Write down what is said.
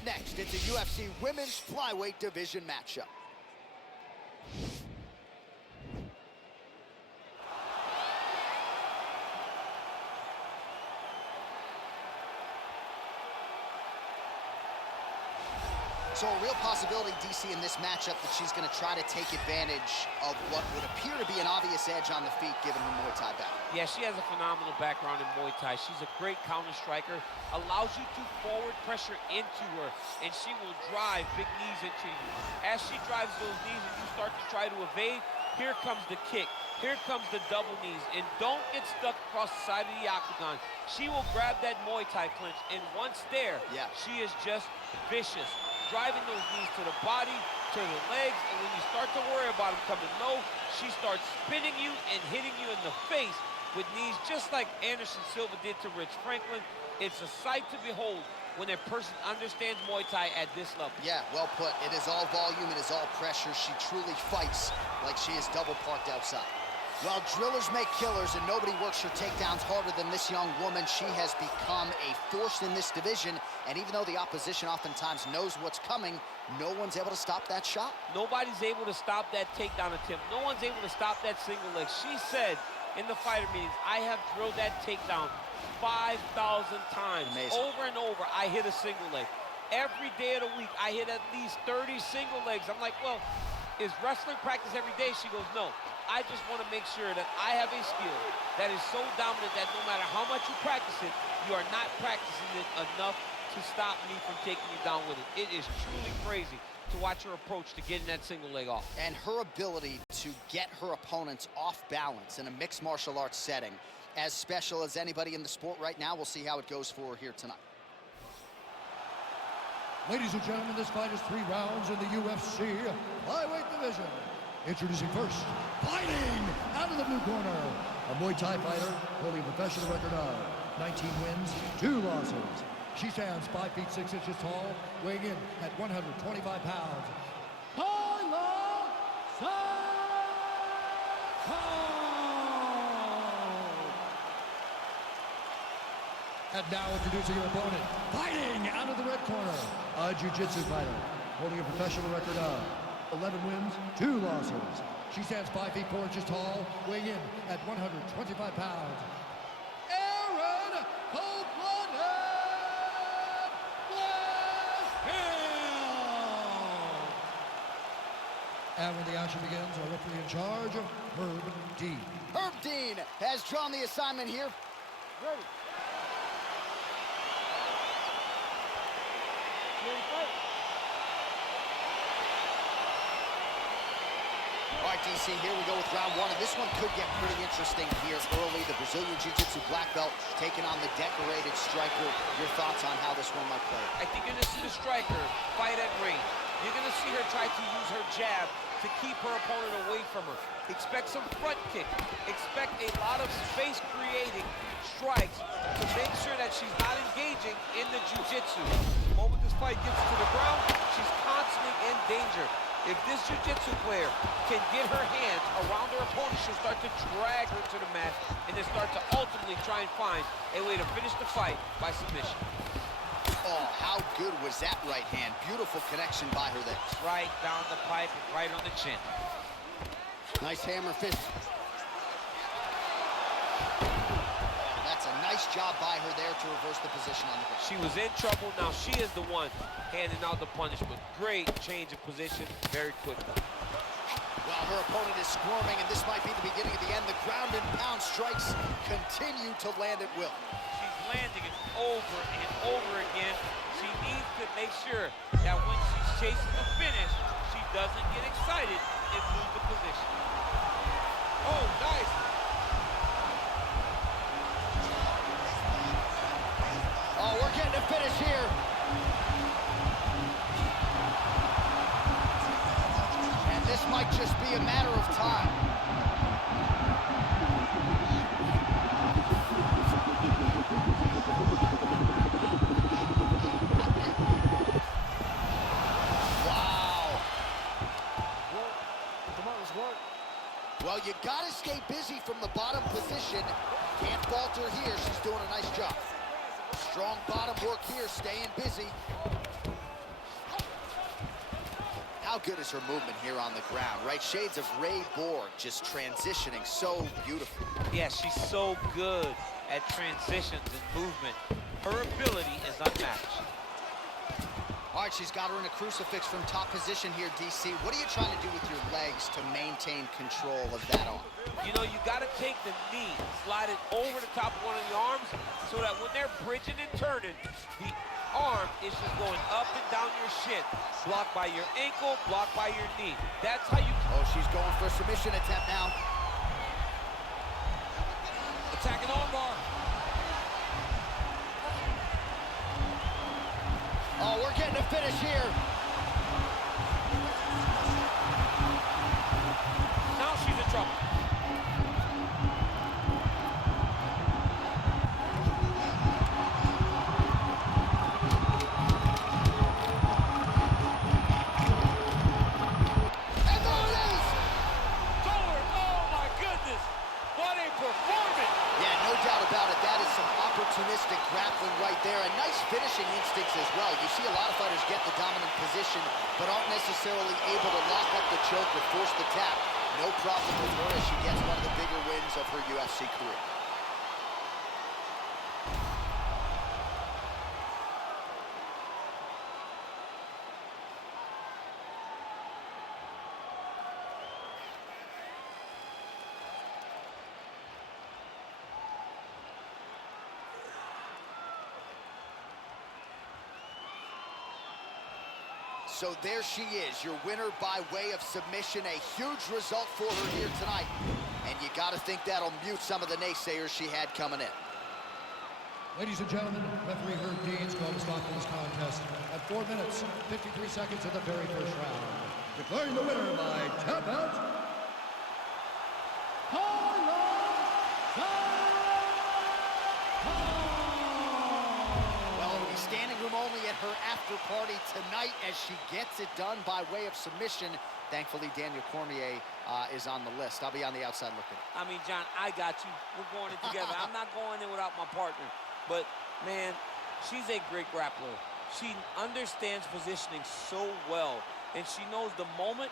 Up next, it's a UFC women's flyweight division matchup. So a real possibility, DC, in this matchup that she's going to try to take advantage of what would appear to be an obvious edge on the feet given her Muay Thai background. Yeah, she has a phenomenal background in Muay Thai. She's a great counter striker, allows you to forward pressure into her, and she will drive big knees into you. As she drives those knees and you start to try to evade, here comes the kick. Here comes the double knees, and don't get stuck across the side of the octagon. She will grab that Muay Thai clinch, and once there, she is just vicious. Driving those knees to the body, to the legs, and when you start to worry about them coming low, she starts spinning you and hitting you in the face with knees just like Anderson Silva did to Rich Franklin. It's a sight to behold when a person understands Muay Thai at this level. Yeah, well put. It is all volume, it is all pressure. She truly fights like she is double parked outside. Well, drillers make killers, and nobody works her takedowns harder than this young woman. She has become a force in this division, and even though the opposition oftentimes knows what's coming, no one's able to stop that shot. Nobody's able to stop that takedown attempt. No one's able to stop that single leg. She said in the fighter meetings, I have drilled that takedown 5,000 times. Amazing. Over and over, I hit a single leg. Every day of the week, I hit at least 30 single legs. I'm like, well, is wrestling practice every day? She goes, no. I just want to make sure that I have a skill that is so dominant that no matter how much you practice it, you are not practicing it enough to stop me from taking you down with it. It is truly crazy to watch her approach to getting that single leg off. And her ability to get her opponents off balance in a mixed martial arts setting, as special as anybody in the sport right now. We'll see how it goes for her here tonight. Ladies and gentlemen, this fight is 3 rounds in the UFC flyweight division. Introducing first, fighting out of the blue corner, a Muay Thai fighter holding a professional record of 19 wins, 2 losses. She stands 5 feet 6 inches tall, weighing in at 125 pounds. Taila Santos! And now introducing your opponent, fighting out of the red corner, a jiu-jitsu fighter holding a professional record of 11 wins, 2 losses. She stands 5 feet 4 inches tall, weighing in at 125 pounds. Erin Blanchfield! And when the action begins, our referee in charge, Herb Dean. Herb Dean has drawn the assignment here. Ready. Ready, fight. All right, DC, here we go with round 1, and this one could get pretty interesting here early. The Brazilian Jiu-Jitsu black belt taking on the decorated striker. Your thoughts on how this one might play? I think you're going to see the striker fight at range. You're going to see her try to use her jab to keep her opponent away from her. Expect some front kick. Expect a lot of space-creating strikes to make sure that she's not engaging in the Jiu-Jitsu. The moment this fight gets to the ground, she's constantly in danger. If this jiu-jitsu player can get her hands around her opponent, she'll start to drag her to the mat and then start to ultimately try and find a way to finish the fight by submission. Oh, how good was that right hand? Beautiful connection by her there. Right down the pipe and right on the chin. Nice hammer fist. That's a nice job by her there to reverse the position on the ground. She was in trouble. Now she is the one handing out the punishment. Great change of position very quickly. Well, her opponent is squirming, and this might be the beginning of the end. The ground and pound strikes continue to land at will. She's landing it over and over again. She needs to make sure that when she's chasing the finish, she doesn't get excited and lose the position. Oh, nice. Oh, we're getting a finish here. And this might just be a matter of time. Wow. Come on, let's work. Well, you gotta stay busy from the bottom position. Can't falter here. She's doing a nice job. Strong bottom work here, staying busy. How good is her movement here on the ground, right? Shades of Ray Borg, just transitioning so beautifully. Yeah, she's so good at transitions and movement. Her ability is unmatched. All right, she's got her in a crucifix from top position here, DC. What are you trying to do with your legs to maintain control of that arm? You know, you got to take the knee, slide it over the top of one of the arms so that when they're bridging and turning, the arm is just going up and down your shin. Blocked by your ankle, blocked by your knee. That's how you... Oh, she's going for a submission attempt now. Attacking armbar. Oh, we're getting a finish here. Now she's in trouble. And there it is! Forward. Oh, my goodness. What a performance. Yeah, no doubt about it. That is some opportunistic grappling right there, and nice finishing instincts as well. You see a lot of fighters get the dominant position, but aren't necessarily able to lock up the choke or force the tap. No problem with her as she gets one of the bigger wins of her UFC career. So there she is, your winner by way of submission. A huge result for her here tonight. And you got to think that'll mute some of the naysayers she had coming in. Ladies and gentlemen, referee Herb Dean's going to stop this contest at 4 minutes, 53 seconds of the very first round. Declaring the winner by tap out, Taila Santos. Well, it'll be standing room only at her after party tonight as she gets it done by way of submission. Thankfully, Daniel Cormier is on the list. I'll be on the outside looking. I mean, John, I got you. We're going in together. I'm not going in without my partner. But, man, she's a great grappler. She understands positioning so well, and she knows the moment